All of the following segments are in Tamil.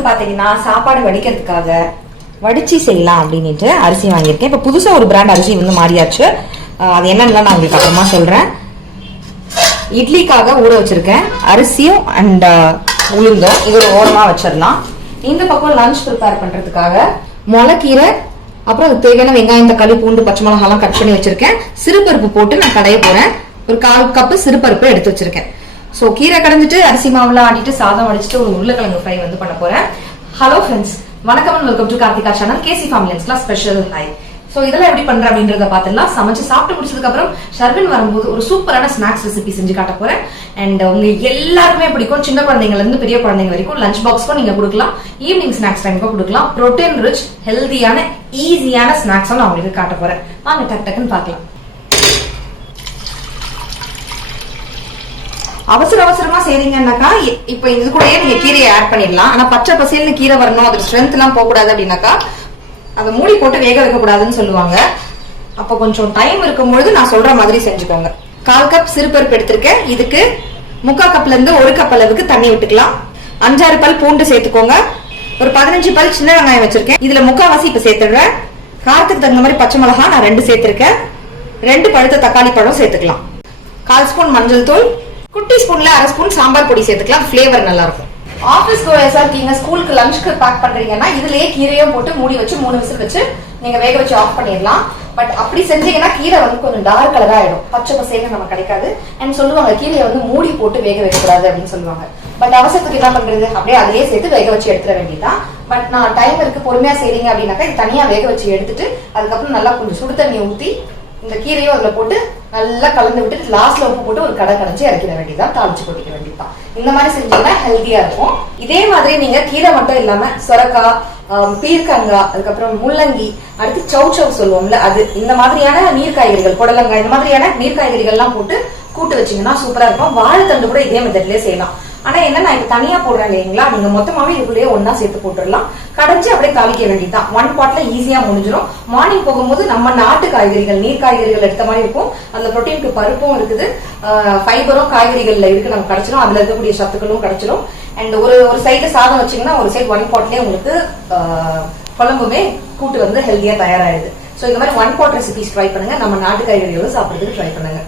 வந்து பாத்தீங்கன்னா சாப்பாடு வடிக்கிறதுக்காக வடிச்சு செய்யலாம் அப்படின்ட்டு அரிசி வாங்கியிருக்கேன். இப்போ புதுசா ஒரு பிராண்ட் அரிசி வந்து மாறியாச்சு. அது என்னன்னு நான் உங்களுக்கு அப்புறமா சொல்றேன். இட்லிக்காக ஊற வச்சிருக்கேன் அரிசியும் அண்ட் உளுந்தும். இது ஒரு ஓரமா வச்சிடலாம். இந்த பக்கம் லஞ்ச் ப்ரிப்பேர் பண்றதுக்காக முளைக்கீரை, அப்புறம் அதுக்கு தேவையான வெங்காயம், தக்காளி, பூண்டு, பச்சை மிளகாலாம் கட் பண்ணி வச்சிருக்கேன். சிறுபருப்பு போட்டு நான் கடைய போறேன். ஒரு 1/4 கப்பு சிறுபருப்பு எடுத்து வச்சிருக்கேன். ஸோ கீரை கடைஞ்சிட்டு அரிசி மாவுல ஆடிட்டு சாதம் வடிச்சிட்டு ஒரு உருளைக்கிழங்கு ஃப்ரை வந்து பண்ண போறேன். ஹலோ ஃப்ரெண்ட்ஸ், வணக்கம் and welcome to Karthika channel. KC ஃபேமிலிஸ்லாம் ஸ்பெஷல் ஹை. ஸோ இதெல்லாம் எப்படி பண்றேன் அப்படின்றத பார்த்துலாம். சமைச்சு சாப்பிட்டு முடிச்சதுக்கு அப்புறம் ஷர்வின் வரும்போது ஒரு சூப்பரான ஸ்நாக்ஸ் ரெசிபி செஞ்சு காட்ட போறேன். அண்ட் உங்க எல்லாருமே பிடிக்கும். சின்ன குழந்தைங்கல இருந்து பெரிய குழந்தைங்க வரைக்கும் லஞ்ச் பாக்ஸ்க்கும் நீங்க கொடுக்கலாம், ஈவினிங் ஸ்நாக்ஸ் டைமுக்கும் கொடுக்கலாம். ப்ரோட்டீன் ரிச், ஹெல்தியான, ஈஸியான ஸ்நாக்ஸும் நான் உங்களுக்கு காட்ட போறேன். வாங்க டக் டக்குன்னு பார்க்கலாம். அவசரமா செய்றீங்கன்னாக்கா இப்ப இது கூடயே நீங்க கீரையை ஆட் பண்ணிடலாம். ஆனா பச்சை பசேல்னு கீரை வரணும், அது ஸ்ட்ரென்த் எல்லாம் போக கூடாது அப்படின்னாக்கா அதை மூடி போட்டு வேக வைக்க கூடாதுன்னு சொல்லுவாங்க. அப்ப கொஞ்சம் டைம் இருக்கும்பொழுது நான் சொல்ற மாதிரி செஞ்சுக்கோங்க. 1/4 கப் சிறுபருப்பு எடுத்திருக்கேன். இதுக்கு 3/4 கப்ல இருந்து 1 கப் அளவுக்கு தண்ணி விட்டுக்கலாம். 5-6 பல் பூண்டு சேர்த்துக்கோங்க. ஒரு 15 பல் சின்ன வெங்காயம் வச்சிருக்கேன். இதுல 3/4 இப்ப சேர்த்துடுறேன். காரத்துக்கு தகுந்த மாதிரி பச்சை மிளகா நான் 2 சேர்த்திருக்கேன். 2 பழுத்த தக்காளி பழம் சேர்த்துக்கலாம். 1/4 ஸ்பூன் மஞ்சள் தூள், குட்டி ஸ்பூன்ல 1/2 ஸ்பூன் சாம்பார் பொடி சேர்த்துக்கலாம். ஃபிளேவர் நல்லா இருக்கும். ஆபீஸ் கோயர்ஸா இருக்கீங்க, ஸ்கூலுக்கு லஞ்சுக்கு பேக் பண்றீங்கன்னா இதுலயே கீரையும் போட்டு மூடி வச்சு 3 விசில் வச்சு நீங்க வேக வச்சு ஆஃப் பண்ணிடலாம். பட் அப்படி செஞ்சீங்கன்னா கீரை வந்து கொஞ்சம் டார்க் கலரா ஆயிடும், பச்சை பசேன்னு நம்ம கிடைக்காது. அண்ட் சொல்லுவாங்க கீரையை வந்து மூடி போட்டு வேக வைக்கக்கூடாது அப்படின்னு சொல்லுவாங்க. பட் அவசரத்துக்கு என்ன பண்றது, அப்படியே அதையே சேர்த்து வேக வச்சு எடுத்துட வேண்டியதான். பட் நான் டைம் இருக்கு, பொறுமையா செய்றீங்க அப்படின்னாக்கா இது தனியா வேக வச்சு எடுத்துட்டு அதுக்கப்புறம் நல்லா கொஞ்சம் சுடு தண்ணி ஊத்தி இந்த கீரையும் அதுல போட்டு நல்லா கலந்து விட்டு லாஸ்ட்ல உப்பு போட்டு ஒரு கடைஞ்சி இறக்கிட வேண்டியதான், தாளிச்சு கொட்டிக்க வேண்டியதான். இந்த மாதிரி செஞ்சீங்கன்னா ஹெல்தியா இருக்கும். இதே மாதிரி நீங்க கீரை மட்டும் இல்லாம சொரக்காய், பீர்க்கங்காய், அதுக்கப்புறம் முள்ளங்கி, அடுத்து சௌ சொல்லுவோம்ல அது, இந்த மாதிரியான நீர் காய்கறிகள், புடலங்காய், இந்த மாதிரியான நீர் காய்கறிகள் எல்லாம் போட்டு கூட்டு வச்சீங்கன்னா சூப்பரா இருக்கும். வாழைத்தண்டு கூட இதே மெத்தட்லயே செய்யலாம். ஆனா என்ன, நான் இப்ப தனியா போடுறேன் இல்லைங்களா, நீங்க மொத்தமாவே இதுக்குள்ளேயே ஒன்னா சேர்த்து போட்டுடலாம். கடைஞ்சி அப்படியே தாளிக்க வேண்டியதான். 1 பாட்ல ஈஸியா முடிஞ்சிடும். மார்னிங் போகும்போது நம்ம நாட்டு காய்கறிகள், நீர் காய்கறிகள் எடுத்த மாதிரி இருக்கும். அதுல புரோட்டீனுக்கு பருப்பும் இருக்குது, ஃபைபரும் காய்கறிகள்ல இருக்கு, நமக்கு கிடைச்சிடும். அதுல இருக்கக்கூடிய சத்துக்களும் கிடைச்சிடும். அண்ட் ஒரு சைடு சாதம் வச்சீங்கன்னா ஒரு சைடு 1 பாட்லயே உங்களுக்கு குழம்புமே கூட்டு வந்து ஹெல்தியா தயாராயிடுது. சோ இந்த மாதிரி 1 பாட் ரெசிபிஸ் ட்ரை பண்ணுங்க. நம்ம நாட்டு காய்கறிகளோட சாப்பிடுறதுக்கு ட்ரை பண்ணுங்க.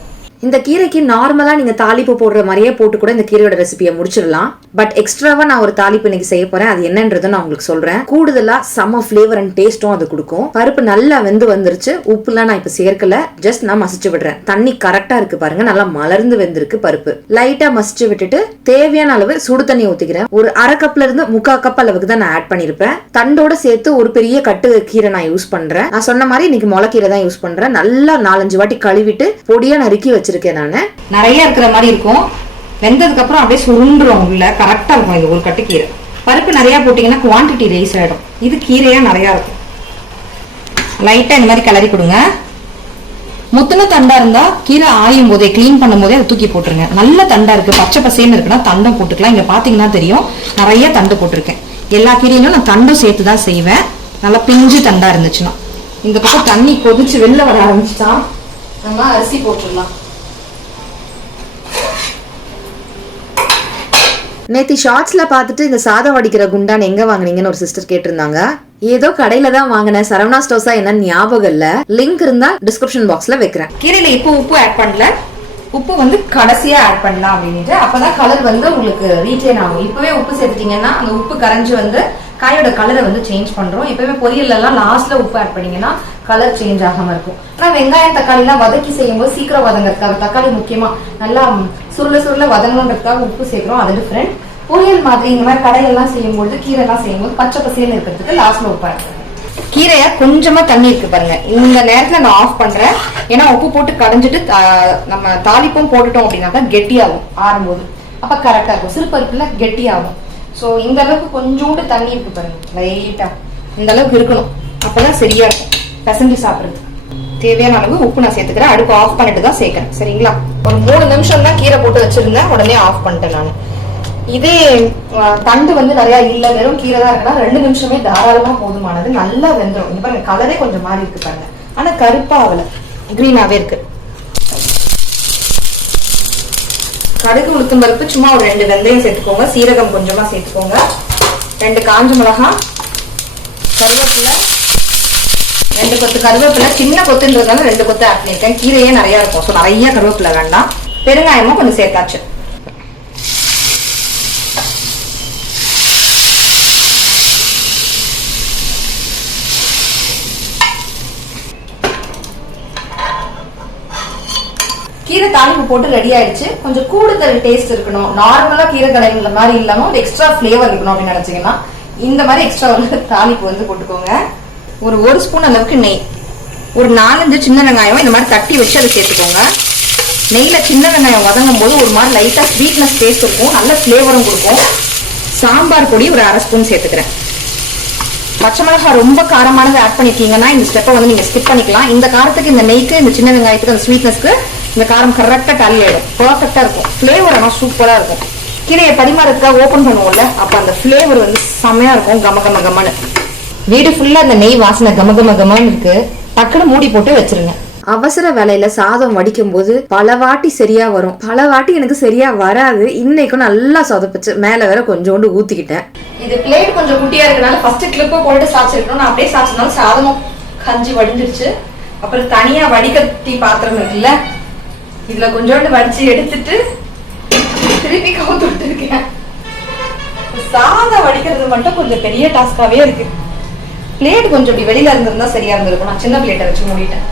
இந்த கீரைக்கு நார்மலா நீங்க தாளிப்பு போடுற மாதிரியே போட்டு கூட இந்த கீரையோட ரெசிபியை முடிச்சிடலாம். பட் எக்ஸ்ட்ராவா நான் ஒரு தாளிப்பு இன்னைக்கு செய்ய போறேன். அது என்னன்றதை நான் உங்களுக்கு சொல்றேன். கூடுதலா செம்ம ஃபிளேவர் அண்ட் டேஸ்டும் அது கொடுக்கும். பருப்பு நல்லா வெந்து வந்துருச்சு. உப்புலாம் நான் இப்ப சேர்க்கல, ஜஸ்ட் நான் மசிச்சு விடுறேன். தண்ணி கரெக்டா இருக்கு பாருங்க, நல்லா மலர்ந்து வெந்திருக்கு பருப்பு. லைட்டா மசிச்சு விட்டுட்டு தேவையான அளவு சுடு தண்ணி ஊத்திக்கிறேன். ஒரு 1/2 கப்ல இருந்து 3/4 கப் அளவுக்கு தான் நான் ஆட் பண்ணிருப்பேன். தண்டோட சேர்த்து ஒரு பெரிய கட்டு கீரை நான் யூஸ் பண்றேன். நான் சொன்ன மாதிரி இன்னைக்கு முளைக்கீரை தான் யூஸ் பண்றேன். நல்லா 4-5 வாட்டி கழுவிட்டு பொடியா நறுக்கி வச்சு நானு. நிறைய இருக்கிற மாதிரி இருக்கும். வெந்ததுக்கு அப்புறம் அப்படியே சுருண்டுரும், உள்ள கரெக்டா இருக்கும். இது ஒரு கட்டு கீரை. பருப்பு நிறைய போட்டீங்கன்னா குவான்டிட்டி ரைஸ் ஆயிடும். இது கீரையா நிறைய இருக்கும். லைட்டா இந்த மாதிரி கிளறி கொடுங்க. முத்தின தண்டா இருந்தா கீரை ஆயும் போதே, கிளீன் பண்ணும் போதே அதை தூக்கி போட்டுருங்க. நல்ல தண்டா இருக்கு, பச்சை பசேன்னு இருக்குன்னா தண்டம் போட்டுக்கலாம். இங்க பாத்தீங்கன்னா தெரியும், நிறைய தண்டு போட்டிருக்கேன். எல்லா கீரையிலும் நான் தண்டும் சேர்த்துதான் செய்வேன். நல்லா பிஞ்சு தண்டா இருந்துச்சுன்னா. இந்த பக்கம் தண்ணி கொதிச்சு வெளில வர ஆரம்பிச்சுட்டா நம்ம அரிசி போட்டுடலாம். நேத்தி ஷார்ட்ஸ்ல பாத்துட்டு இந்த சாதம் வடிக்கிற குண்டான் எங்க வாங்குனீங்கன்னு ஒரு சிஸ்டர் கேட்டிருந்தாங்க. ஏதோ கடையில தான் வாங்கினேன், சரவணா ஸ்டோர்ஸா என்னன்னு ஞாபகம் இல்ல. லிங்க் இருந்தா டிஸ்கிரிப்ஷன் பாக்ஸ்ல வைக்கிறேன். கீரையில இப்போ உப்பு ஆட் பண்ணல, உப்பு வந்து கடைசியா ஆட் பண்ணலாம் அப்படின்ட்டு. அப்பதான் கலர் வந்து உங்களுக்கு ரீட்டைன் ஆகும். இப்பவே உப்பு சேர்த்துட்டீங்கன்னா அந்த உப்பு கரைஞ்சு வந்து காயோட கலரை வந்து சேஞ்ச் பண்றோம். எப்பவுமே பொரியல் எல்லாம் லாஸ்ட்ல உப்பு ஆட் பண்ணீங்கன்னா கலர் சேஞ்ச் ஆகாம இருக்கும். ஆனா வெங்காயம் தக்காளி எல்லாம் வதக்கி செய்யும் போது சீக்கிரம் வதங்கிறதுக்காக, தக்காளி முக்கியமா நல்லா சுருள வதங்கணுன்றதுக்காக உப்பு சேர்க்கிறோம். அது டிஃபரெண்ட். பொரியல் மாதிரி இந்த மாதிரி கடையெல்லாம் செய்யும்போது, கீரை எல்லாம் செய்யும்போது பச்சை பசேன்னு இருக்கிறதுக்கு லாஸ்ட்ல உப்பு ஆட் பண்ணுங்க. கீரைய கொஞ்சமா தண்ணி இருக்கு பாருங்க, இந்த நேரத்துல நான் ஆஃப் பண்றேன். ஏன்னா உப்பு போட்டு கடைஞ்சிட்டு நம்ம தாளிப்பும் போட்டுட்டோம் அப்படின்னாக்கா கெட்டியாகும் ஆறும்போது. அப்ப கரெக்டா இருக்கும். சிறுபருப்புல கெட்டியாகும். சோ இந்த அளவுக்கு கொஞ்சோண்டு தண்ணி இருக்கு பாருங்க, லைட்டா இந்த அளவுக்கு இருக்கணும். அப்பதான் சரியா இருக்கும் பசஞ்சு சாப்பிடுறது. தேவையான அளவு உப்பு நான் சேர்த்துக்கிறேன். அடுப்பு ஆஃப் பண்ணிட்டு தான் சேர்க்கிறேன். சரிங்களா? ஒரு 3 நிமிஷம் தான் கீரை போட்டு வச்சிருந்தேன், உடனே ஆஃப் பண்ணிட்டேன் நான். இதே தண்டு வந்து நிறைய இல்ல, வெறும் கீரை தான் இருக்குன்னா 2 நிமிஷமே தாராளமா போதுமானது. நல்லா வெந்துடும். இங்க பாருங்க, கலரே கொஞ்சம் மாறி இருக்கு பாருங்க. ஆனா கருப்பா ஆகல, கிரீனாவே இருக்கு. கடுகு உளுத்தம் பருப்பு சும்மா ஒரு 2 வெந்தயம் சேர்த்துக்கோங்க. சீரகம் கொஞ்சமா சேர்த்துக்கோங்க. 2 காஞ்ச மிளகாய், கருவேப்பிலை, 2 கொத்து கருவேப்பிலை. சின்ன கொத்துன்றதுனால 2 கொத்து ஆட் பண்ணிருக்கேன். கீரையே நிறைய இருக்கும், ஸோ நிறைய கருவேப்பிலை வேண்டாம். பெருங்காயமும் கொஞ்சம் சேர்த்தாச்சு. கீரை தாளிப்பு போட்டு ரெடி ஆயிடுச்சு. கொஞ்சம் கூடுதல் டேஸ்ட் இருக்கணும், நார்மலா கீரை கடைங்கள மாதிரி இல்லாம ஒரு எக்ஸ்ட்ரா ஃபிளேவர் இருக்கணும் அப்படின்னு நினைச்சீங்கன்னா இந்த மாதிரி எக்ஸ்ட்ரா வந்து தாளிப்பு வந்து போட்டுக்கோங்க. ஒரு ஸ்பூன் அளவுக்கு நெய், ஒரு 4-5 சின்ன வெங்காயம் இந்த மாதிரி தட்டி வச்சு அதை சேர்த்துக்கோங்க. நெய்ல சின்ன வெங்காயம் வதங்கும் போது ஒரு மாதிரி லைட்டா ஸ்வீட்னஸ் டேஸ்ட் இருக்கும், நல்ல ஃபிளேவரும் கொடுக்கும். சாம்பார் பொடி ஒரு 1/2 ஸ்பூன் சேர்த்துக்கிறேன். பச்சை மிளகாய் ரொம்ப காரமானது ஆட் பண்ணிருக்கீங்கன்னா இந்த ஸ்டெப்பை வந்து நீங்க ஸ்கிப் பண்ணிக்கலாம். இந்த காரத்துக்கு, இந்த நெய்க்கு, இந்த சின்ன வெங்காயத்துக்கு, அந்த ஸ்வீட்னஸ்க்கு இந்த காரம் கரெக்டா டேலி ஆயிடும். பர்ஃபெக்டா இருக்கும். ஃபிளேவர் ஆனால் சூப்பரா இருக்கும். கீரையை பரிமாறதுக்காக ஓபன் பண்ணுவோம்ல, அப்ப அந்த ஃபிளேவர் வந்து செம்மையா இருக்கும். கம கம கமன்னு வீடு ஃபுல்லா அந்த நெய் வாசனை கம கம கமன்னு இருக்கு. டக்குன்னு மூடி போட்டு வச்சிருங்க. அவசர வேலையில சாதம் வடிக்கும் போது பல வாட்டி சரியா வரும், பல வாட்டி எனக்கு சரியா வராது. இன்னைக்கும் நல்லா சொதப்பிச்சு, மேல வேற கொஞ்சோண்டு ஊத்திக்கிட்டேன். இது பிளேட் கொஞ்சம் குட்டியா இருக்கனால ஃபர்ஸ்ட் கிளிப்பை போட்டு சாப்பிச்சிருக்கணும். நான் அப்படியே சாப்பிச்சதுனால சாதமும் கஞ்சி வடிஞ்சிருச்சு. அப்புறம் தனியா வடிகட்டி பாத்திரம் இருக்குல்ல, இதுல கொஞ்சோண்டு வடிச்சு எடுத்துட்டு திருப்பி கவுத்து விட்டுருக்கேன். சாதம் வடிக்கிறது மட்டும் கொஞ்சம் பெரிய டாஸ்காவே இருக்கு. பிளேட் கொஞ்சம் இப்படி வெளியில இருந்திருந்தா சரியா இருந்திருக்கும். நான் சின்ன பிளேட்டை வச்சு மூடிட்டேன்.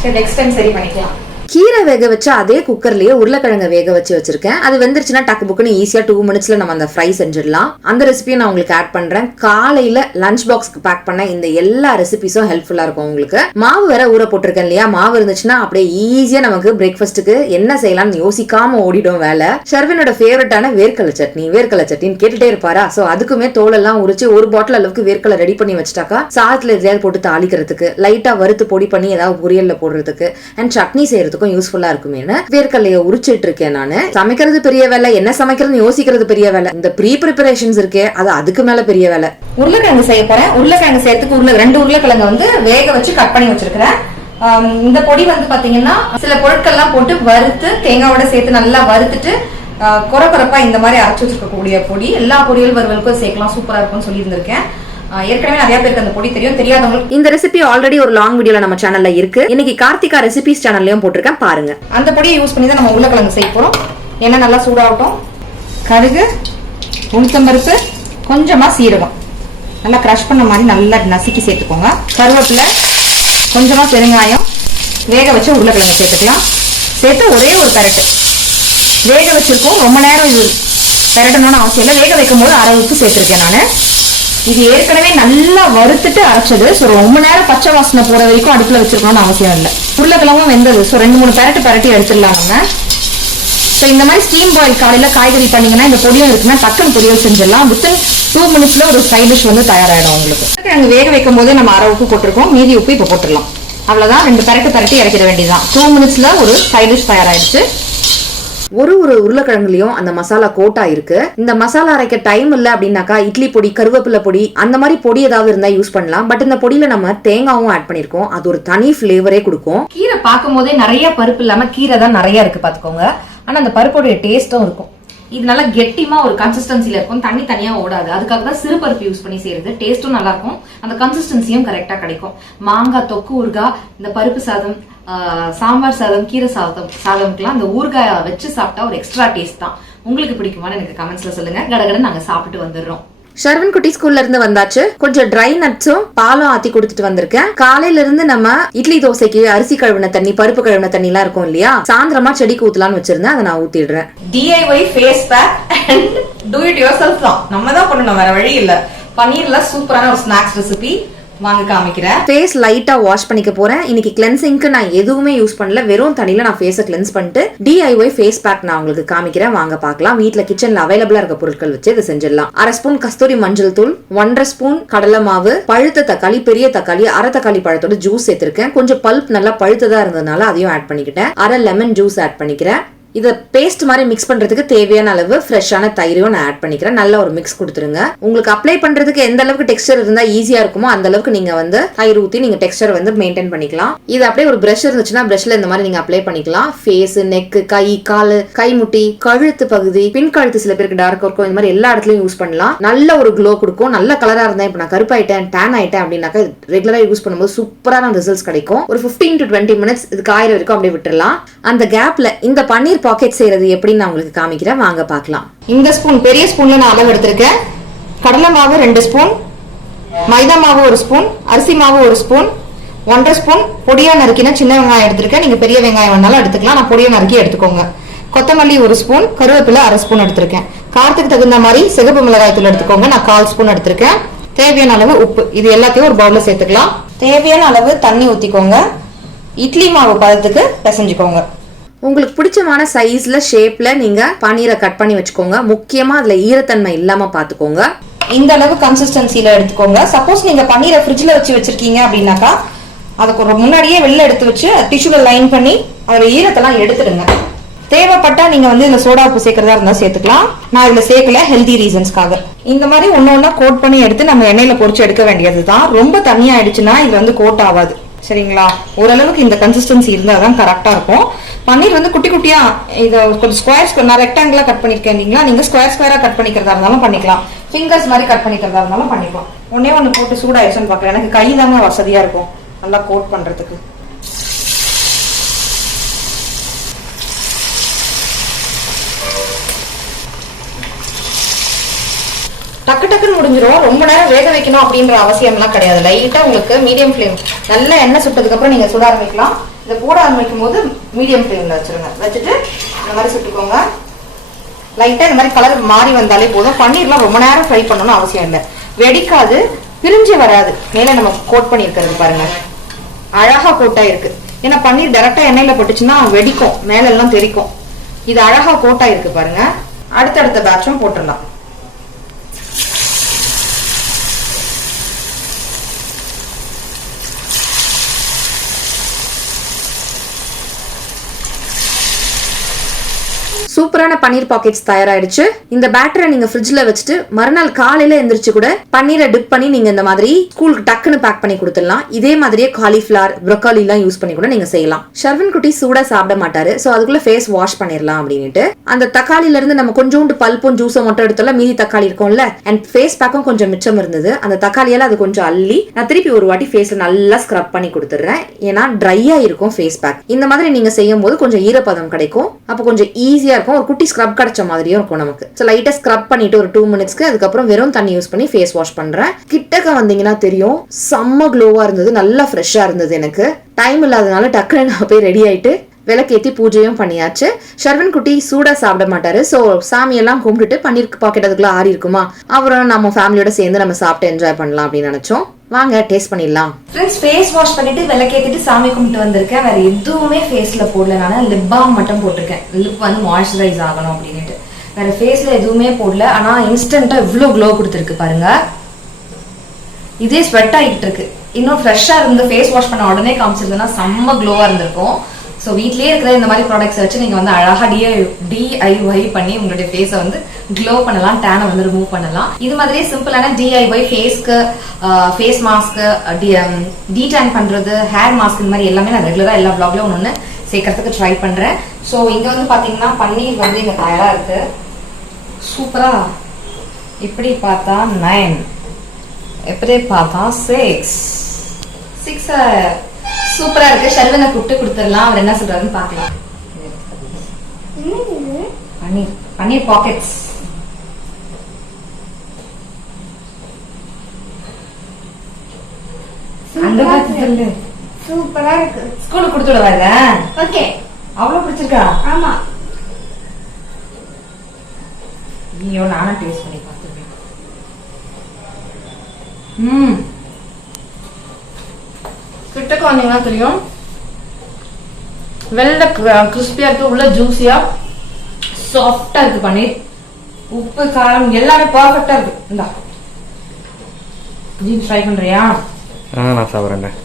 சரி, நெக்ஸ்ட் டைம் சரி பண்ணிக்கலாம். கீரை வேக வச்சு அதே குக்கர்லயே உருளைக்கிழங்க வேக வச்சிருக்கேன். அது வெந்துருச்சுன்னா டக்கு புக்குன்னு ஈஸியா 2 மினிட்ஸ்ல நம்ம அந்த ஃப்ரை செஞ்சிடலாம். அந்த ரெசிபியை நான் உங்களுக்கு ஆட் பண்றேன். காலையில லஞ்ச் பாக்ஸ்க்கு பேக் பண்ண இந்த எல்லா ரெசிபிஸும் ஹெல்ப்ஃபுல்லா இருக்கும் உங்களுக்கு. மாவு வேற ஊற போட்டிருக்கேன் இல்லையா, மாவு இருந்துச்சுன்னா அப்படியே ஈஸியா நமக்கு பிரேக்ஃபாஸ்ட்டுக்கு என்ன செய்யலாம்னு யோசிக்காம ஓடிடும் வேலை. ஷர்வினோட ஃபேவரட்டான வேர்க்கடலை சட்னின்னு கேட்டுட்டே இருப்பாரா. சோ அதுக்குமே தோலெல்லாம் உரிச்சு ஒரு பாட்டில் அளவுக்கு வேர்க்கடலை ரெடி பண்ணி வச்சுட்டாக்கா சாதத்துல எதையாவது போட்டு தாளிக்கிறதுக்கு, லைட்டா வறுத்து பொடி பண்ணி ஏதாவது பொரியல்ல போடுறதுக்கு அண்ட் சட்னி செய்யறதுக்கு யூஸ்ஃபுல்லா இருக்குமேனு வேர்க்கடலையை உரிச்சிட்டு இருக்கேன். நானு சமைக்கிறது பெரிய வேலை, என்ன சமைக்கிறது யோசிக்கிறது பெரிய வேலை. இந்த ப்ரீ ப்ரிப்பரேஷன்ஸ் இருக்கே அது அதுக்கு மேல பெரிய வேலை. உருளைக்கிழங்கு செய்ய போறேன். உருளைக்கிழங்கு சேர்த்துக்கு 2 உருளைக்கிழங்கு வந்து வேக வச்சு கட் பண்ணி வச்சிருக்கிறேன். இந்த பொடி வந்து பாத்தீங்கன்னா சில பொருட்கள்லாம் போட்டு வறுத்து தேங்காவோட சேர்த்து நல்லா வறுத்துட்டு கொரப்பா இந்த மாதிரி அரைச்சு வச்சிருக்கக்கூடிய பொடி. எல்லா பொரியல் வறுவலுக்கும் சேர்க்கலாம், சூப்பரா இருக்கும்னு சொல்லி இருந்திருக்கேன். ஏற்கனவே நிறைய பேருக்கு அந்த பொடி தெரியும், தெரியாதவங்களுக்கு இந்த ரெசிபி ஆல்ரெடி ஒரு லாங் வீடியோல நம்ம சேனல்ல இருக்கு. இன்னைக்கு கார்த்திகா ரெசிபிஸ் சேனல்லயும் போட்டிருக்கேன், பாருங்க. அந்த பொடியை யூஸ் பண்ணி தான் நம்ம உருளைக்கிழங்கு செய்ய போறோம். எண்ணெய் நல்லா சூடாகட்டும். கடுகு, உளுத்தம்பருப்பு, கொஞ்சமா சீரகம் நல்லா கிரஷ் பண்ண மாதிரி நல்லா நசுக்கி சேர்த்துக்கோங்க. கருவேப்பிலை, கொஞ்சமா பெருங்காயம், வேக வச்ச உருளைக்கிழங்கு சேர்த்துக்கலாம். சேர்த்து ஒரே ஒரு பெரட்டு வேக வச்சிருக்கோம். ரொம்ப நேரம் இது பெரட்டணும்னு அவசியம் இல்லை. வேக வைக்கும் போது 1/2 உப்பு சேர்த்திருக்கேன் நானு. இது ஏற்கனவே நல்லா வறுத்துட்டு அரைச்சது. ஸோ ரொம்ப நேரம் பச்சை வாசனை போற வரைக்கும் அடுப்புல வச்சிருக்கணும்னு அவசியம் இல்லை. உருளைக்கிழங்கும் வெந்தது. ஸோ 2-3 பெரட்டி எடுத்துடலாம் நம்ம. ஸோ இந்த மாதிரி ஸ்டீம் பாயில் காலையில காய்கறி பண்ணீங்கன்னா இந்த பொடியும் இருக்குன்னா டக்குன்னு பொரியல் செஞ்சிடலாம். வித்தின் 2 மினிட்ஸ்ல ஒரு சைட் டிஷ் வந்து தயாராயிடும் உங்களுக்கு. நாங்கள் வேக வைக்கும் போது நம்ம 1/2 உப்பு போட்டிருக்கோம், மீதி உப்பு இப்போ போட்டுடலாம். அவ்வளவுதான், 2 பெரட்டி இறக்கிட வேண்டியதான். 2 மினிட்ஸ்ல ஒரு சைட் டிஷ் தயாராயிடுச்சு. ஒரு உருளைக்கிழங்குலயும் அந்த மசாலா கோட்டா இருக்கு. இந்த மசாலா அரைக்க டைம் இல்ல அப்படின்னாக்கா இட்லி பொடி, கருவேப்பிலை பொடி, அந்த மாதிரி பொடி ஏதாவது இருந்தா யூஸ் பண்ணலாம். பட் இந்த பொடியில நம்ம தேங்காவும் ஆட் பண்ணிருக்கோம். அது ஒரு தனி ஃபிளேவரே கொடுக்கும். கீரை பார்க்கும் போதே நிறைய பருப்பு இல்லாம கீரை தான் நிறைய இருக்கு பாத்துக்கோங்க. ஆனா அந்த பருப்போடைய டேஸ்டும் இருக்கும். இது நல்லா கெட்டிமா ஒரு கன்சிஸ்டன்சில இருக்கும், தண்ணி தனியா ஓடாது. அதுக்காக தான் சிறு பருப்பு யூஸ் பண்ணி செய்யறது. டேஸ்டும் நல்லா இருக்கும், அந்த கன்சிஸ்டன்சியும் கரெக்டா கிடைக்கும். மாங்காய் தொக்கு ஊறுகாய், இந்த பருப்பு சாதம், சாம்பார் சாதம், கீரை சாதம்க்குலாம் அந்த ஊறுகாய் வச்சு சாப்பிட்டா ஒரு எக்ஸ்ட்ரா டேஸ்ட் தான். உங்களுக்கு பிடிக்குமான்னு எனக்கு கமெண்ட்ஸ்ல சொல்லுங்க. கடகடன்னு நாங்க சாப்பிட்டு வந்துடுறோம். ஷர்வன் குட்டி ஸ்கூல்ல இருந்து வந்தாச்சு. கொஞ்சம் ட்ரை நட்ஸும் பாலும் ஆத்தி கொடுத்துட்டு வந்திருக்கேன். காலையில இருந்து நம்ம இட்லி தோசைக்கு அரிசி கழுவின தண்ணி, பருப்பு கழுவின தண்ணி எல்லாம் இருக்கும் இல்லையா, சாயந்தரமா செடிக்கு ஊத்தலாம்னு வச்சிருந்தேன். அதை நான் ஊத்திடுறேன். DIY face pack and do it yourself தான், நம்ம தான் பண்ணணும், வேற வழி இல்ல. பன்னீர்ல சூப்பரான ஒரு ஸ்நாக்ஸ் ரெசிபி வாங்க காமிக்கிறேன். ஃபேஸ் லைட்டா வாஷ் பண்ணிக்க போறேன். இன்னைக்கு கிளென்சிங்க்கு நான் எதுவுமே யூஸ் பண்ணல, வெறும் தண்ணியில நான் ஃபேஸை கிளென்ஸ் பண்ணிட்டு DIY ஃபேஸ் பேக் நான் உங்களுக்கு காமிக்கிறேன். வாங்க பார்க்கலாம். வீட்ல கிச்சன்ல அவைலபிளா இருக்க பொருட்கள் வச்சு இதை செஞ்சிடலாம். 1/2 ஸ்பூன் கஸ்தூரி மஞ்சள் தூள், 1/2 ஸ்பூன் கடலை மாவு, பழுத்த தக்காளி, பெரிய தக்காளி, அரை தக்காளி பழத்தோட ஜூஸ் சேர்த்திருக்கேன். கொஞ்சம் பல்ப் நல்லா பழுத்ததா இருந்ததுனால அதையும் ஆட் பண்ணிக்கிட்டேன். 1/2 லெமன் ஜூஸ் ஆட் பண்ணிக்கிறேன். இதை பேஸ்ட் மாதிரி மிக்ஸ் பண்றதுக்கு தேவையான அளவு ஃப்ரெஷ்ஷான தயிரையும் நான் ஆட் பண்ணிக்கிறேன். நல்ல ஒரு மிக்ஸ் கொடுத்துருங்க. உங்களுக்கு அப்ளை பண்றதுக்கு எந்த அளவுக்கு டெக்ஸ்டர் இருந்தா ஈஸியா இருக்குமோ அந்த அளவுக்கு நீங்க வந்து தயிர் ஊத்தி நீங்க டெக்ஸ்டர் வந்து மெயின்டைன் பண்ணிக்கலாம். இது அப்படியே ஒரு பிரஷ் இருந்துச்சுன்னா பிரஷ்ல இந்த மாதிரி நீங்க அப்ளை பண்ணிக்கலாம். ஃபேஸ், நெக், கை, கால், கைமுட்டி, கழுத்து பகுதி, பின் கழுத்து சில பேருக்கு டார்க் இருக்கும், இந்த மாதிரி எல்லா இடத்துலயும் யூஸ் பண்ணலாம். நல்ல ஒரு க்ளோ கொடுக்கும். நல்ல கலரா இருந்தா இப்ப நான் கருப்பாயிட்டேன், டேன் ஆயிட்டேன் அப்படின்னாக்கா ரெகுலரா யூஸ் பண்ணும்போது சூப்பரான ரிசல்ட்ஸ் கிடைக்கும். ஒரு 15 to 20 மினிட்ஸ் இது காயிற வரைக்கும் அப்படியே விட்டுறலாம். அந்த கேப்ல இந்த பன்னீர் பாக்கெட் செய்யறது எப்படின்னு நான் உங்களுக்கு காமிக்கிறேன், வாங்க பார்க்கலாம். இந்த ஸ்பூன் பெரிய ஸ்பூன்ல நான் அளவு எடுத்திருக்கேன். கடலை மாவு 2 ஸ்பூன், மைதா மாவு 1 ஸ்பூன், அரிசி மாவு 1 ஸ்பூன், 1.5 ஸ்பூன் பொடியா நறுக்கின சின்ன வெங்காயம் எடுத்திருக்கேன். நீங்க பெரிய வெங்காயம் வேணாலும் எடுத்துக்கலாம், நான் பொடியா நறுக்கி எடுத்துக்கோங்க. கொத்தமல்லி 1 ஸ்பூன், கருவேப்பிலை 1/2 ஸ்பூன் எடுத்திருக்கேன். காரத்துக்கு தகுந்த மாதிரி சிகப்பு மிளகாய் தூள் எடுத்துக்கோங்க, நான் 1/4 ஸ்பூன் எடுத்திருக்கேன். தேவையான அளவு உப்பு, இது எல்லாத்தையும் ஒரு பவுல்ல சேர்த்துக்கலாம். தேவையான அளவு தண்ணி ஊத்திக்கோங்க. இட்லி மாவு பதத்துக்கு பிசைஞ்சுக்கோங்க. உங்களுக்கு பிடிச்சமான சைஸ்ல ஷேப்ல நீங்க பன்னீரை கட் பண்ணி வச்சுக்கோங்க. முக்கியமா அதுல ஈரத்தன்மை இல்லாம பாத்துக்கோங்க. இந்த அளவு கன்சிஸ்டன்சில எடுத்துக்கோங்க. சப்போஸ் நீங்க பன்னீரை ஃப்ரிட்ஜ்ல வச்சிருக்கீங்க அப்படின்னாக்கா அதுக்கு ஒரு முன்னாடியே வெளில எடுத்து வச்சு டிஷ்யூல லைன் பண்ணி அதோட ஈரத்தெல்லாம் எடுத்துடுங்க. தேவைப்பட்டா நீங்க வந்து இந்த சோடா உப்பு சேர்க்கறதா இருந்தா சேர்த்துக்கலாம். நான் இதுல சேர்க்கல, ஹெல்தி ரீசன்ஸ்க்காக. இந்த மாதிரி ஒன்னொன்னா கோட் பண்ணி எடுத்து நம்ம எண்ணெயில பொரிச்சு எடுக்க வேண்டியதுதான். ரொம்ப தண்ணியா ஆயிடுச்சுன்னா இது வந்து கோட் ஆகாது, சரிங்களா? ஓரளவுக்கு இந்த கன்சிஸ்டன்சி இருந்தா தான் கரெக்டா இருக்கும். பன்னீர் வந்து குட்டி குட்டியா இதை கொஞ்சம் ஸ்கொயர்ஸ், நான் ரெக்டாங்கிளா கட் பண்ணிருக்கேன் இல்லைங்களா, நீங்க ஸ்கொயரா கட் பண்ணிக்கிறதா இருந்தாலும் பண்ணிக்கலாம், ஃபிங்கர்ஸ் மாதிரி கட் பண்ணிக்கிறதா இருந்தாலும் பண்ணிக்கலாம். ஒண்ணு போட்டு சூடாயிடுச்சுன்னு பாக்கலாம். எனக்கு கை தாங்க வசதியா இருக்கும் நல்லா கோட் பண்றதுக்கு. டக்கு டக்குன்னு முடிஞ்சிடும். ரொம்ப நேரம் வேக வைக்கணும் அப்படின்ற அவசியம் எல்லாம் கிடையாது. லைட்டா உங்களுக்கு மீடியம் ஃபிளேம், நல்ல எண்ணெய் சுட்டதுக்கு அப்புறம் நீங்க சுட ஆரம்பிக்கலாம். இதை போட ஆரம்பிக்கும் போது மீடியம் ஃபிளேம்ல வச்சிருங்க. வச்சுட்டு இந்த மாதிரி சுட்டுக்கோங்க. லைட்டா இந்த மாதிரி கலர் மாறி வந்தாலே போதும். பன்னீர்லாம் ரொம்ப நேரம் ஃப்ரை பண்ணணும்னு அவசியம் இல்லை. வெடிக்காது, பிரிஞ்சு வராது. மேல நம்ம கோட் பண்ணிருக்கிறது பாருங்க, அழகா கோட்டா இருக்கு. ஏன்னா பன்னீர் டைரக்டா எண்ணெயில போட்டுச்சுன்னா வெடிக்கும், மேல எல்லாம் தெரிக்கும். இது அழகா கோட்டா இருக்கு பாருங்க. அடுத்தடுத்த பேட்சும் போட்டுடலாம். சூப்பரான பன்னீர் பாக்கெட்ஸ் தயாராயிடுச்சு. இந்த பேட்டரை நீங்க ஃப்ரிட்ஜ்ல வச்சுட்டு மறுநாள் காலையில எந்திரிச்சு கூட பன்னீரை டிப் பண்ணி நீங்க இந்த மாதிரி ஸ்கூலுக்கு டக்குன்னு பேக் பண்ணி கொடுத்துடலாம். இதே மாதிரியே காலிஃபிளவர், ப்ரோக்கோலி எல்லாம் யூஸ் பண்ணி கூட நீங்க செய்யலாம். ஷர்வன் குட்டி சூடா சாப்பிட மாட்டாரு, சோ அதுக்குள்ள ஃபேஸ் வாஷ் பண்ணிடலாம் அப்படின்ட்டு அந்த தக்காளில இருந்து நம்ம கொஞ்சோண்டு பல்ப்பும் ஜூஸும் மட்டும் எடுத்தோம்ல, மீதி தக்காளி இருக்கும்ல, அண்ட் ஃபேஸ் பேக்கும் கொஞ்சம் மிச்சம் இருந்தது. அந்த தக்காளியால அது கொஞ்சம் அள்ளி நான் திருப்பி ஒரு வாட்டி ஃபேஸ்ல நல்லா ஸ்க்ரப் பண்ணி கொடுத்துறேன். ஏன்னா ட்ரையா இருக்கும் ஃபேஸ் பேக். இந்த மாதிரி நீங்க செய்யும் போது கொஞ்சம் ஈரப்பதம் கிடைக்கும், அப்ப கொஞ்சம் ஈஸியா இருக்கும். ஒரு குட்டி ஸ்க்ரப் கிடைச்ச மாதிரியும் இருக்கும் நமக்கு. சோ லைட்டா ஸ்க்ரப் பண்ணிட்டு ஒரு 2 மினிட்ஸ்க்கு அதுக்கப்புறம் வெறும் தண்ணி யூஸ் பண்ணி ஃபேஸ் வாஷ் பண்றேன். கிட்டக்க வந்தீங்கன்னா தெரியும், செம்ம க்ளோவா இருந்தது, நல்லா ஃப்ரெஷ்ஷா இருந்தது. எனக்கு டைம் இல்லாதனால டக்குன்னு நான் போய் ரெடி ஆயிட்டு விளக்கேத்தி பூஜையும் பண்ணியாச்சு. ஷர்வன் குட்டி சூடா சாப்பிட மாட்டாரு, சோ சாமியெல்லாம் கும்பிட்டுட்டு பன்னீர் பாக்கெட் அதுக்குள்ள ஆறி இருக்குமா, அப்புறம் நம்ம ஃபேமிலியோட சேர்ந்து நம்ம சாப்பிட்டு என்ஜாய் பண்ணலாம் அப்படின்னு நினைச்சோம். வாங்க டேஸ்ட் பண்ணிடலாம். ஃப்ரெண்ட்ஸ், ஃபேஸ் வாஷ் பண்ணிட்டு விளக்கேத்திட்டு சாமி கும்பிட்டு வந்திருக்கேன். வேற எதுவுமே ஃபேஸ்ல போடல. நான் லிப் பாம் மட்டும் போட்டிருக்கேன், லிப் வந்து மாய்ஸ்சரைஸ் ஆகணும் அப்படின்ட்டு. வேற ஃபேஸ்ல எதுவுமே போடல. ஆனா இன்ஸ்டன்ட்டா இவ்வளவு க்ளோ கொடுத்துருக்கு பாருங்க. இதே ஸ்வெட் ஆகிட்டு இருக்கு. இன்னும் ஃப்ரெஷ்ஷா இருந்து ஃபேஸ் வாஷ் பண்ண உடனே காமிச்சிருந்தேன்னா செம்ம க்ளோவா இருந்திருக்கும். ஸோ வீட்லேயே இருக்கிற இந்த மாதிரி ப்ராடக்ட்ஸ் வச்சு நீங்கள் வந்து அழகாக டிஐஒய் பண்ணி உங்களுடைய ஃபேஸை வந்து க்ளோ பண்ணலாம், டேனை வந்து ரிமூவ் பண்ணலாம். இது மாதிரியே சிம்பிளான டிஐஒய் ஃபேஸ்க்கு, ஃபேஸ் மாஸ்க்கு, டீடேன் பண்ணுறது, ஹேர் மாஸ்க், இந்த மாதிரி எல்லாமே நான் ரெகுலராக எல்லா ப்ளாக்லையும் ஒன்று சேர்க்கறதுக்கு ட்ரை பண்ணுறேன். ஸோ இங்கே வந்து பார்த்தீங்கன்னா பன்னீர் வந்து இங்கே தயாராக இருக்கு. சூப்பராக இப்படி பார்த்தா 9, எப்படி பார்த்தா 6 சூப்பரா இருக்கு. ஷர்வனை கூப்பிட்டு கொடுத்துடலாம், அவர் என்ன சொல்றாருன்னு பாக்கலாம். பன்னீர் பாக்கெட்ஸ் சூப்பரா இருக்கு. ஸ்கூலுக்கு கொடுத்து விடுவாங்க. ஓகே, அவ்வளவு பிடிச்சிருக்கா? ஆமா. ஐயோ, நானும் டேஸ்ட் பண்ணி பார்த்துருக்கேன். கிட்டக்கு வந்தீங்கன்னா தெரியும், வெள்ளை கிறிஸ்பியா இருக்கு, உள்ள ஜூசியா சாஃப்டா இருக்கு பன்னீர். உப்பு காரம் எல்லாமே பர்ஃபெக்டா இருக்கு. இந்தா ஜீன் ட்ரை பண்றியா? நான் சாப்பிட்றேன்.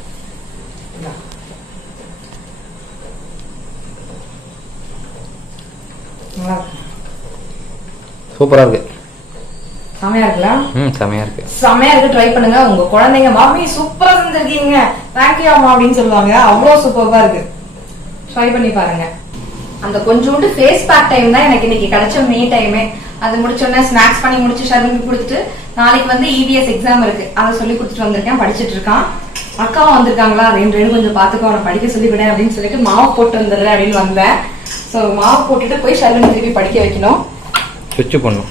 நல்லா இருக்கு. சூப்பராக இருக்கு. செமையா இருக்குல்ல? செமையா இருக்கு. செமையா இருக்கு. ட்ரை பண்ணுங்க. உங்க குழந்தைங்க மாமி சூப்பரா செஞ்சிருக்கீங்க, தேங்க்யூ அம்மா அப்படின்னு சொல்லுவாங்க. அவ்வளவு சூப்பரா இருக்கு. ட்ரை பண்ணி பாருங்க. அந்த கொஞ்சோண்டு ஃபேஸ் பேக் டைம் தான் எனக்கு இன்னைக்கு கிடைச்ச மீ டைமே. அது முடிச்சோடனே ஸ்நாக்ஸ் பண்ணி முடிச்சு ஷர்மிக்கு கொடுத்துட்டு நாளைக்கு வந்து இபிஎஸ் எக்ஸாம் இருக்கு, அதை சொல்லி கொடுத்துட்டு வந்திருக்கேன். படிச்சுட்டு இருக்கான். அக்காவும் வந்திருக்காங்களா, ரெண்டு கொஞ்சம் பாத்துக்கோ, அவனை படிக்க சொல்லிவிட அப்படின்னு சொல்லிட்டு மாவு போட்டு வந்துடுறேன் அப்படின்னு வந்தேன். ஸோ மாவு போட்டுட்டு போய் ஷர்மின் திருப்பி படிக்க வைக்கணும். சுவிட்ச் பண்ணும்.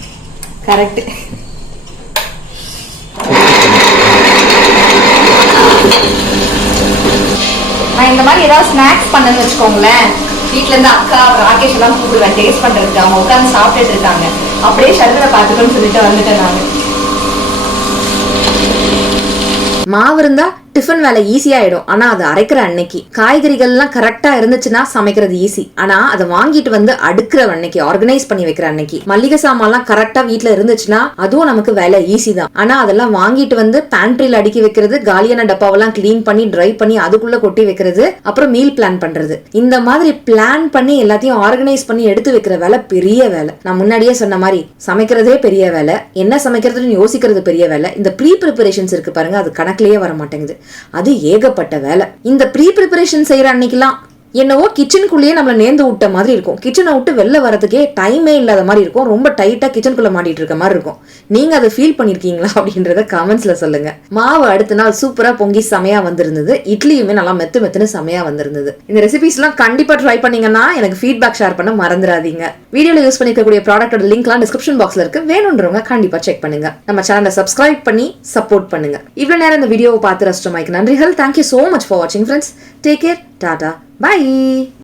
கரெக்ட். நான் இந்த மாதிரி ஏதாவது ஸ்நாக்ஸ் பண்ணேன்னு வச்சுக்கோங்களேன், வீட்டுல இருந்து அக்கா ராகேஷ் எல்லாம் கூப்பிடுவேன் டேஸ்ட் பண்றதுக்கு. அவங்க உட்காந்து சாப்பிட்டுட்டு இருக்காங்க. அப்படியே ஷர்மினை பாத்துக்கணும்னு சொல்லிட்டு வந்துட்டேன் நானு. மாவு இருந்தா டிஃபன் வேலை ஈஸியாயிடும். ஆனா அது அரைக்கிற அன்னைக்கு காய்கறிகள்லாம் கரெக்டா இருந்துச்சுன்னா சமைக்கிறது ஈஸி. ஆனா அதை வாங்கிட்டு வந்து அடுக்கிற அன்னைக்கு, ஆர்கனைஸ் பண்ணி வைக்கிற அன்னைக்கு, மல்லிகை சாமான்லாம் கரெக்டா வீட்டுல இருந்துச்சுன்னா அதுவும் நமக்கு வேலை ஈஸி தான். ஆனா அதெல்லாம் வாங்கிட்டு வந்து பேண்ட்ரியில அடுக்கி வைக்கிறது, காலியான டப்பாவெல்லாம் கிளீன் பண்ணி ட்ரை பண்ணி அதுக்குள்ள கொட்டி வைக்கிறது, அப்புறம் மீல் பிளான் பண்றது, இந்த மாதிரி பிளான் பண்ணி எல்லாத்தையும் ஆர்கனைஸ் பண்ணி எடுத்து வைக்கிற வேலை பெரிய வேலை. நான் முன்னாடியே சொன்ன மாதிரி சமைக்கிறதே பெரிய வேலை, என்ன சமைக்கிறதுன்னு யோசிக்கிறது பெரிய வேலை. இந்த ப்ரீ ப்ரிப்பரேஷன்ஸ் இருக்கு பாருங்க, அது கணக்குலயே வர மாட்டேங்குது. அது ஏகப்பட்ட வேலை. இந்த ப்ரீ ப்ரிப்பரேஷன் செய்யற அன்னைக்கெல்லாம் என்னவோ கிச்சனுக்குள்ளேயே நம்மள நேர்ந்து விட்ட மாதிரி இருக்கும். கிச்சனை விட்டு வெளில வரதுக்கே டைமே இல்லாத மாதிரி இருக்கும். ரொம்ப டைட்டா கிச்சனுக்குள்ள மாட்டிட்டு இருக்க மாதிரி இருக்கும். நீங்க அதை ஃபீல் பண்ணிருக்கீங்களா அப்படின்றத கமெண்ட்ஸ்ல சொல்லுங்க. மாவு அடுத்த நாள் சூப்பரா பொங்கி செமையா வந்திருந்தது. இட்லியுமே நல்லா மெத்துன்னு செமையா வந்திருந்தது. இந்த ரெசிபிஸ் எல்லாம் கண்டிப்பா ட்ரை பண்ணீங்கன்னா எனக்கு ஃபீட்பேக் ஷேர் பண்ண மறந்துடாதீங்க. வீடியோல யூஸ் பண்ணிக்கக்கூடிய ப்ராடக்டோட லிங்க்லாம் டிஸ்கிரிப்ஷன் பாக்ஸ்ல இருக்கு, வேணும்ன்றவங்க கண்டிப்பா செக் பண்ணுங்க. நம்ம சேனலை சப்ஸ்கிரைப் பண்ணி சப்போர்ட் பண்ணுங்க. இவ்வளவு நேரம் இந்த வீடியோவை பார்த்து ரசிச்சமைக்கு நன்றிகள். Thank you so much for watching friends. Take care. Tata. Bye.